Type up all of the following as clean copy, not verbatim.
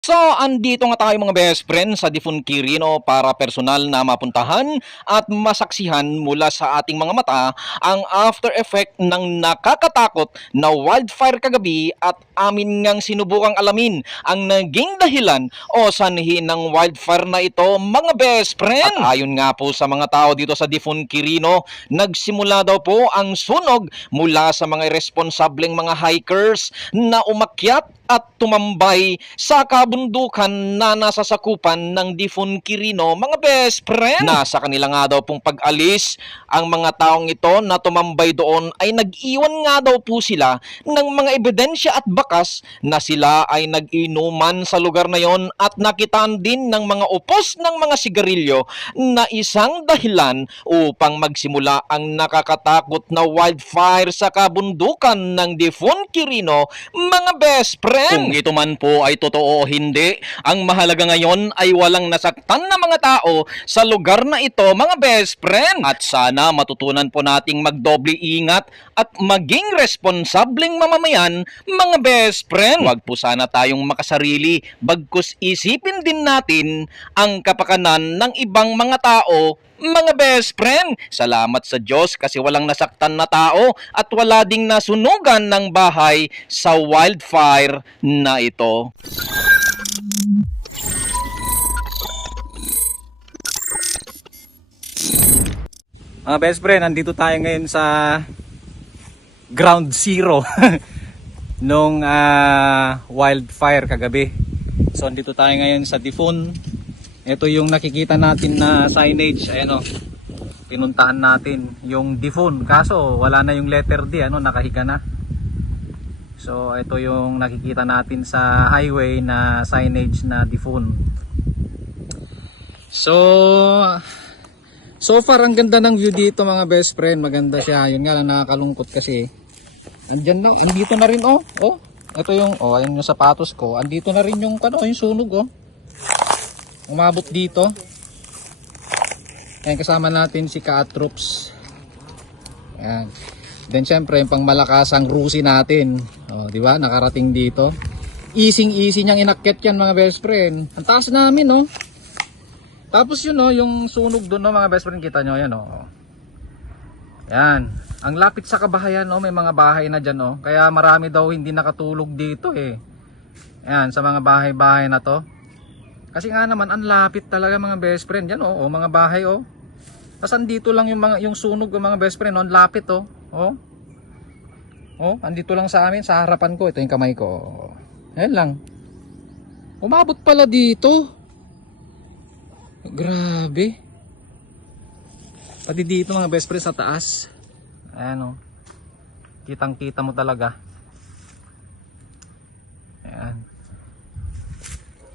So, andito nga tayo mga best friend sa Difun Quirino para personal na mapuntahan at masaksihan mula sa ating mga mata ang after effect ng nakakatakot na wildfire kagabi at amin ngang sinubukang alamin ang naging dahilan o sanhi ng wildfire na ito mga best friend. At ayon nga po sa mga tao dito sa Difun Quirino, nagsimula daw po ang sunog mula sa mga irresponsableng mga hikers na umakyat at tumambay sa kabundukan na nasa sakupan ng Difun Quirino mga best friend. Nasa kanila nga daw pong pag-alis ang mga taong ito na tumambay doon ay nag-iwan nga daw po sila ng mga ebidensya at bakas na sila ay nag-inuman sa lugar na yon at nakitaan din ng mga upos ng mga sigarilyo na isang dahilan upang magsimula ang nakakatakot na wildfire sa kabundukan ng Difun Quirino mga best friend. Kung ito man po ay totoo o hindi, ang mahalaga ngayon ay walang nasaktan na mga tao sa lugar na ito mga best friend. At sana matutunan po nating magdoble ingat at maging responsableng mamamayan mga best friend. Huwag po sana tayong makasarili, bagkus isipin din natin ang kapakanan ng ibang mga tao mga best friend. Salamat sa Diyos kasi walang nasaktan na tao at wala ding nasunugan ng bahay sa wildfire na ito. Mga best friend, nandito tayo ngayon sa ground zero nung wildfire kagabi. So nandito tayo ngayon sa Difun. Ito yung nakikita natin na signage. Ayan o, pinuntahan natin yung Difun. Kaso wala na yung letter D, nakahiga na. So ito yung nakikita natin sa highway na signage na Difun. So far ang ganda ng view dito mga best friend. Maganda siya. Yun nga lang nakakalungkot kasi andyan na, andito na rin ito yung ayun yung sapatos ko. Andito na rin yung yung sunog umabot dito. Ayan, kasama natin si Ka-Troops. Ayan. Then syempre yung pangmalakasang Rusi natin. Di ba? Nakarating dito. Easy niyang inakyat yan mga best friend. Ang taas namin Tapos yun yung sunog doon mga best friend, kita nyo yan Yan. Ang lapit sa kabahayan may mga bahay na dyan Kaya marami daw hindi nakatulog dito Yan, sa mga bahay-bahay na to. Kasi nga naman ang lapit talaga mga best friend yan mga bahay Tapos andito lang yung sunog ng mga best friend ang lapit andito lang sa amin, sa harapan ko. Ito yung kamay ko. Ayan lang. Umabot pala dito. Grabe. Pati dito mga best friend sa taas. Ayan kitang kita mo talaga. Ayan.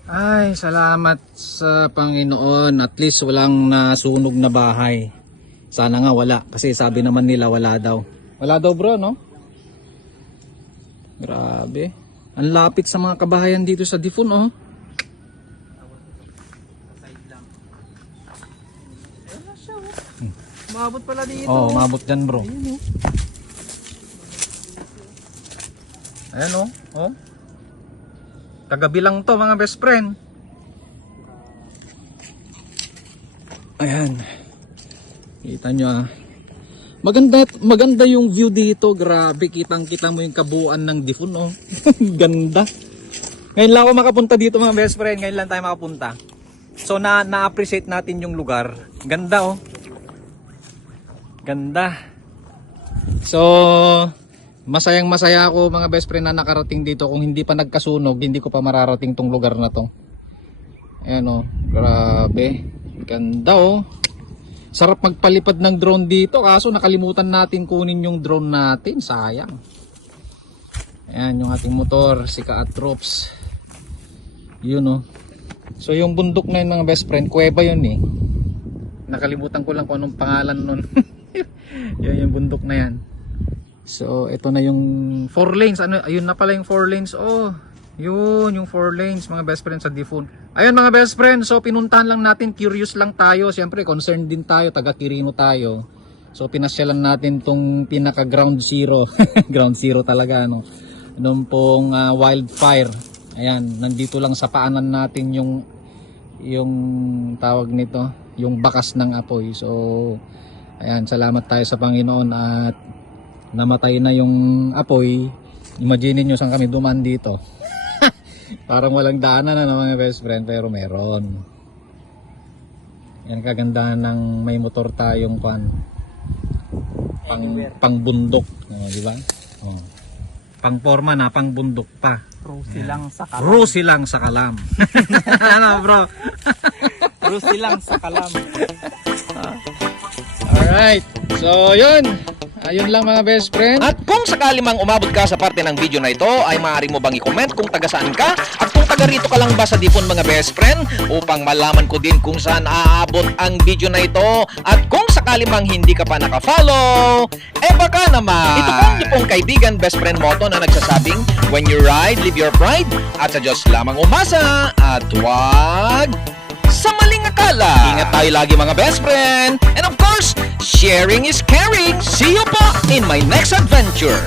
Ay, salamat sa Panginoon. At least walang nasunog na bahay. Sana nga wala. Kasi sabi naman nila wala daw. Wala daw bro, Grabe. Ang lapit sa mga kabahayan dito sa Difun, Umabot pala dito. umabot dyan bro. Ayan Kagabi lang to mga best friend. Ayan. Kita nyo Maganda yung view dito. Grabe, kitang-kita mo yung kabuuan ng Difun Ganda. Ngayon lang ako makapunta dito mga best friend. Ngayon lang tayo makapunta. So na-appreciate natin yung lugar. Ganda Ganda. So masayang masaya ako mga best friend na nakarating dito. Kung hindi pa nagkasunog, hindi ko pa mararating tong lugar na to. Ayan grabe. Ganda Sarap magpalipad ng drone dito. Kaso nakalimutan natin kunin yung drone natin. Sayang. Ayan yung ating motor. Si Ka-Troops. Yun So yung bundok na yun mga best friend, kuweba yun Nakalimutan ko lang kung anong pangalan nun. Yun yung bundok na yan. So ito na yung 4 lanes. Ayun na pala yung 4 lanes. Yun yung 4 lanes mga best friend sa Difun. Ayun mga best friend, so pinuntahan lang natin, curious lang tayo. Siyempre concerned din tayo, taga Quirino tayo. So pinasyalan natin tong pinaka ground zero. Ground zero talaga Noong pong wildfire Ayan, nandito lang sa paanan natin yung tawag nito, yung bakas ng apoy. So ayan, salamat tayo sa Panginoon at namatay na yung apoy. Imagine nyo saan kami dumaan dito. Parang walang daanan na mga best friend, pero meron. Yan kagandahan ng may motor tayong pang bundok, di ba? Oh. Pang forma na, pang bundok pa. Rusi lang sa kalam. Rusi lang sa kalam. Ano bro? Rusi lang sa kalam. Alright, so yun. Ayun lang mga best friend. At kung sakali mang umabot ka sa parte ng video na ito, ay maaari mo bang i-comment kung taga saan ka at kung taga rito ka lang ba sa Dipon mga best friend upang malaman ko din kung saan aabot ang video na ito. At kung sakali mang hindi ka pa nakafollow, baka naman. Ito pong Dipong kaibigan best friend Moto na nagsasabing, when you ride, live your pride at sa Diyos lamang umasa at huwag sa maling akala. Ingat tayo lagi mga best friend. And of course, sharing is caring. See you po in my next adventure.